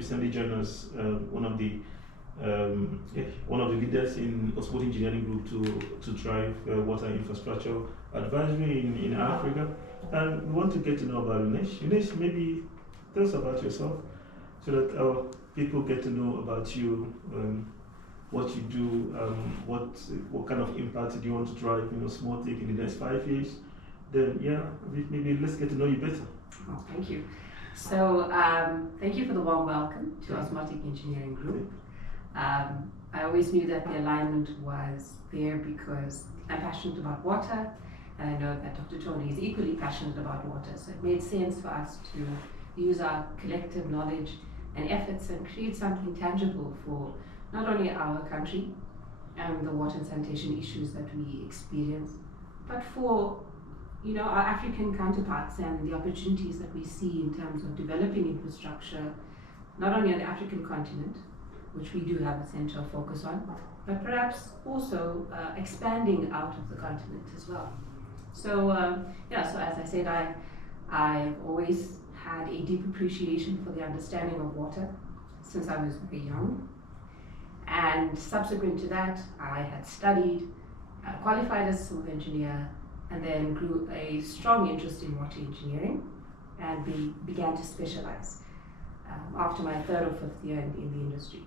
recently joined us, one of the leaders in Osmotic Engineering Group to drive water infrastructure advisory in Africa. And we want to get to know about Lynesha. Lynesha, maybe tell us about yourself so that our people get to know about you, what you do, what kind of impact do you want to drive in Osmotic in the next 5 years. Then maybe let's get to know you better. Oh, thank you. So thank you for the warm welcome to Osmotic Engineering Group. I always knew that the alignment was there because I'm passionate about water, and I know that Dr. Tony is equally passionate about water. So it made sense for us to use our collective knowledge and efforts and create something tangible for not only our country and the water and sanitation issues that we experience, but for our African counterparts and the opportunities that we see in terms of developing infrastructure, not only on the African continent, which we do have a center of focus on, but perhaps also expanding out of the continent as well. So so as I said, I've always had a deep appreciation for the understanding of water since I was very young. And subsequent to that, I had studied, qualified as a civil engineer, and then grew a strong interest in water engineering and began to specialize after my third or fifth year in the industry.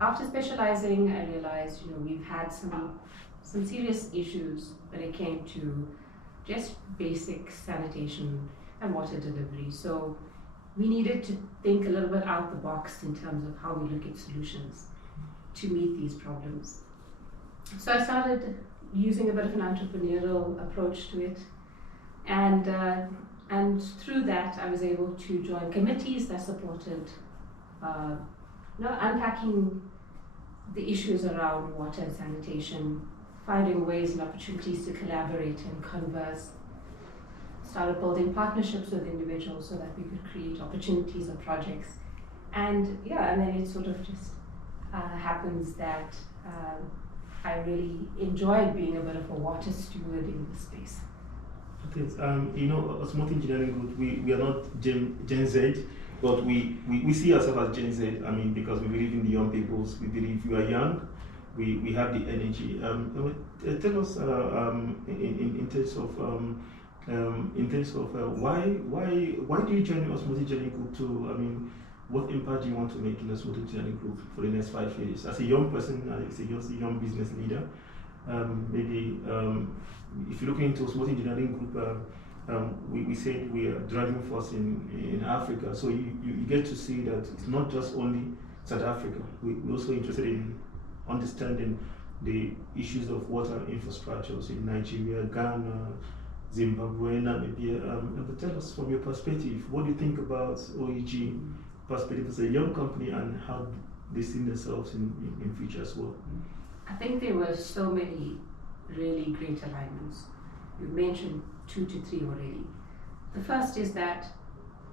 After specializing, I realized we've had some serious issues when it came to just basic sanitation and water delivery. So we needed to think a little bit out the box in terms of how we look at solutions to meet these problems. So I started using a bit of an entrepreneurial approach to it, and through that I was able to join committees that supported unpacking the issues around water and sanitation, finding ways and opportunities to collaborate and converse, started building partnerships with individuals so that we could create opportunities and projects. And then it sort of just happens that I really enjoyed being a bit of a water steward in this space. Okay, Osmotic Engineering Group, we are not Gen Z, but we see ourselves as Gen Z. I mean, because we believe in the young peoples. We believe you are young. We have the energy. Tell us in terms of why do you join the Osmotic Engineering Group too? I mean, what impact do you want to make in the Osmotic Engineering Group for the next 5 years? As a young person, as a young business leader, if you're looking into Osmotic Engineering Group, we said we are driving force in Africa. So you get to see that it's not just only South Africa. We're also interested in understanding the issues of water infrastructures in Nigeria, Ghana, Zimbabwe, Namibia. But tell us from your perspective, what do you think about OEG perspective as a young company and how they see themselves in future as well? I think there were so many really great alignments. You mentioned 2 to 3 already. The first is that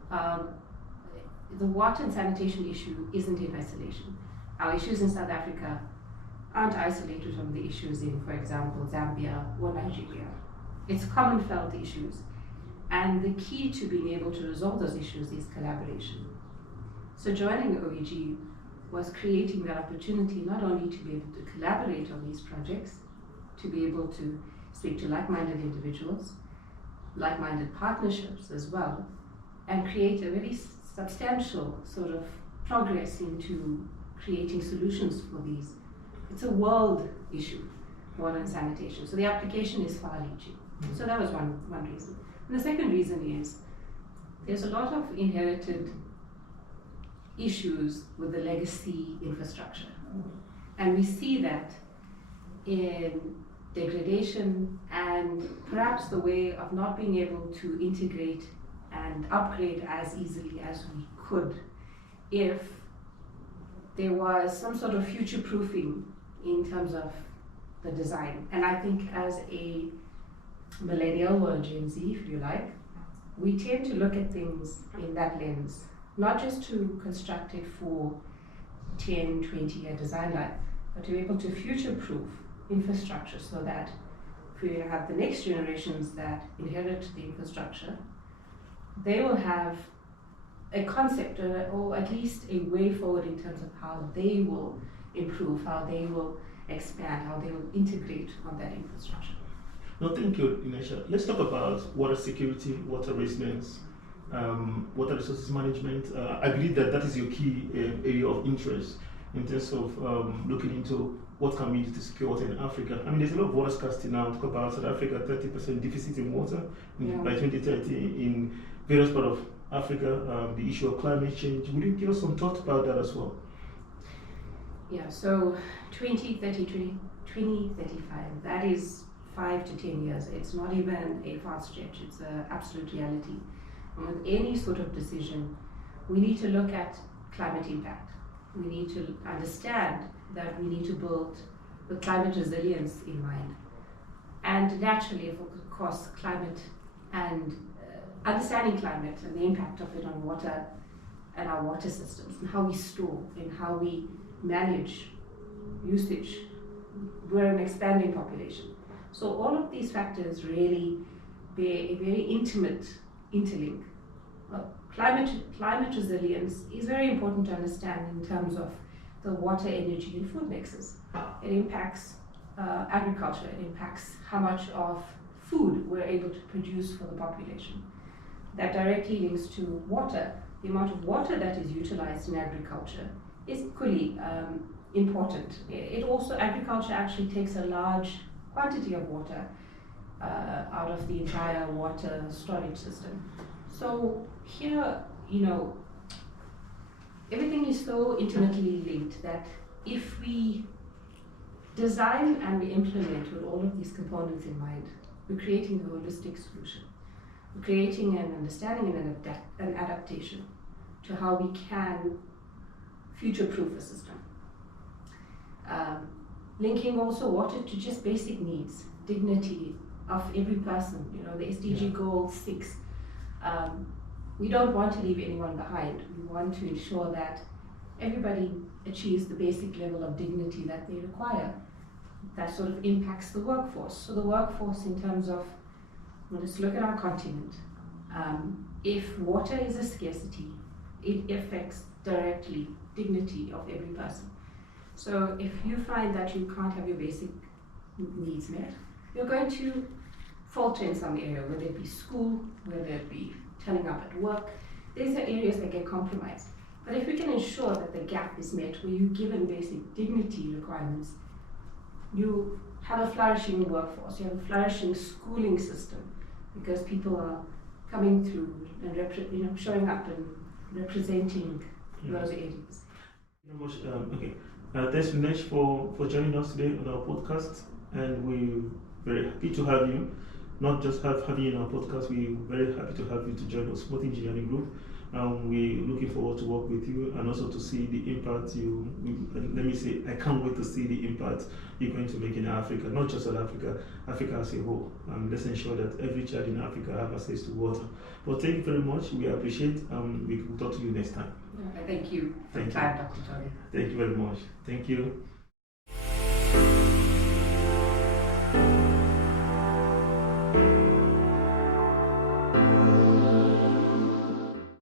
the water and sanitation issue isn't in isolation. Our issues in South Africa aren't isolated from the issues in, for example, Zambia or Nigeria. It's common felt issues. And the key to being able to resolve those issues is collaboration. So joining OEG was creating that opportunity not only to be able to collaborate on these projects, to be able to speak to like-minded individuals, like-minded partnerships as well, and create a very substantial sort of progress into creating solutions for these. It's a world issue, water and sanitation. So the application is far-reaching. So that was one reason. And the second reason is there's a lot of inherited issues with the legacy infrastructure. And we see that in degradation and perhaps the way of not being able to integrate and upgrade as easily as we could if there was some sort of future-proofing in terms of the design. And I think as a millennial or a Gen Z, if you like, we tend to look at things in that lens, not just to construct it for 10, 20-year design life, but to be able to future-proof infrastructure so that if we have the next generations that inherit the infrastructure, they will have a concept or at least a way forward in terms of how they will improve, how they will expand, how they will integrate on that infrastructure. No, thank you, Lynesha. Let's talk about water security, water resilience, water resources management. I believe that that is your key area of interest in terms of looking into what can we do to secure water in Africa. I mean, there's a lot of water scarcity now. Talk about South Africa, 30% deficit in water by 2030 in various parts of Africa. The issue of climate change. Would you give us some thoughts about that as well? Yeah, so 2035, that is 5 to 10 years. It's not even a far stretch, it's an absolute reality. And with any sort of decision, we need to look at climate impact. We need to understand that we need to build with climate resilience in mind. And naturally, of course, climate and understanding climate and the impact of it on water and our water systems and how we store and how we manage usage. We're an expanding population. So all of these factors really bear a very intimate interlink. Climate resilience is very important to understand in terms of the water, energy, and food mixes. It impacts agriculture, it impacts how much of food we're able to produce for the population. That directly links to water. The amount of water that is utilized in agriculture is equally important. It also, agriculture actually takes a large quantity of water out of the entire water storage system. So here, everything is so intimately linked that if we design and we implement with all of these components in mind, we're creating a holistic solution. We're creating an understanding and an adaptation to how we can future-proof a system. Linking also water to just basic needs, dignity of every person, the SDG goal 6. We don't want to leave anyone behind. We want to ensure that everybody achieves the basic level of dignity that they require. That sort of impacts the workforce. So the workforce in terms of, let's look at our continent. If water is a scarcity, it affects directly dignity of every person. So if you find that you can't have your basic needs met, you're going to falter in some area, whether it be school, whether it be turning up at work. These are areas that get compromised. But if we can ensure that the gap is met, where you're given basic dignity requirements, you have a flourishing workforce, you have a flourishing schooling system, because people are coming through and showing up and representing those areas. Okay. Thanks, Lynesh, for joining us today on our podcast, and we're very happy to have you. Not just having you in our podcast, we're very happy to have you to join us, Smooth Engineering Group. We're looking forward to work with you and also to see the impact I can't wait to see the impact you're going to make in Africa, not just South Africa, Africa as a whole. Let's ensure that every child in Africa has access to water. But thank you very much. We appreciate. We will talk to you next time. Thank you for your time, Dr. Tony. Thank you very much. Thank you.